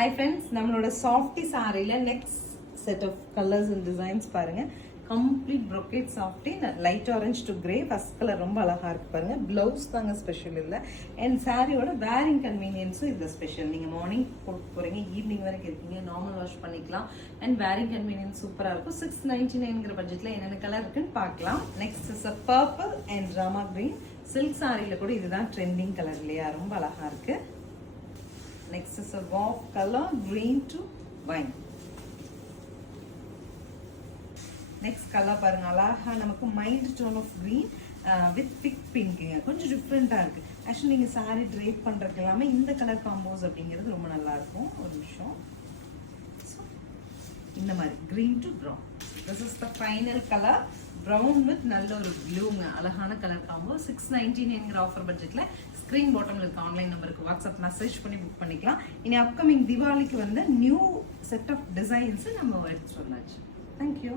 Hi friends, நம்மளோட softy saree next set of colors and designs பாருங்க. Complete brocade softy, light orange to grey, first color ரொம்ப அழகா இருக்கு பாருங்க. Blouse தாங்க ஸ்பெஷல் இல்ல. And சாரியோட wearing convenience இது ஸ்பெஷல். நீங்க மார்னிங் போறீங்க, ஈவினிங் வரைக்கும் இருக்கீங்க, நார்மல் வாஷ் பண்ணிக்கலாம். And wearing convenience சூப்பரா இருக்கும். 699ங்கற பட்ஜெட்ல என்னென்ன கலர் இருக்குன்னு பார்க்கலாம். Next is a purple and drama green. Silk சாரியில கூட இதுதான் ட்ரெண்டிங் கலர் இல்லையா? ரொம்ப அழகா இருக்கு. Next is a warm color, green to wine. Next color பாருங்க, அழகா நமக்கு mild tone of green with thick pink. கொஞ்சம் டிஃப்ரெண்டா இருக்கு. ஆக்சுவலி நீங்க saree drape பண்றதுக்கு எல்லாமே இந்த கலர் காம்போஸ் அப்படிங்கிறது ரொம்ப நல்லா இருக்கும். ஒரு நிமிஷம். இந்த மாதிரி green to brown. This is the final color. Brown with நல்ல ஒரு ப்ளூ அழகான கலர் காம்போ. 699ங்கற ஆஃபர் பட்ஜெட்ல ஸ்கிரீன் பாட்டம்ல இருக்க ஆன்லைன் நம்பருக்கு வாட்ஸ்அப் மெசேஜ் பண்ணி புக் பண்ணிக்கலாம். இனி அப்கமிங் தீபாவளிக்கு வந்து நியூ செட் ஆஃப் டிசைன்ஸ் நம்ம எடுத்து சொல்லாச்சு. Thank you.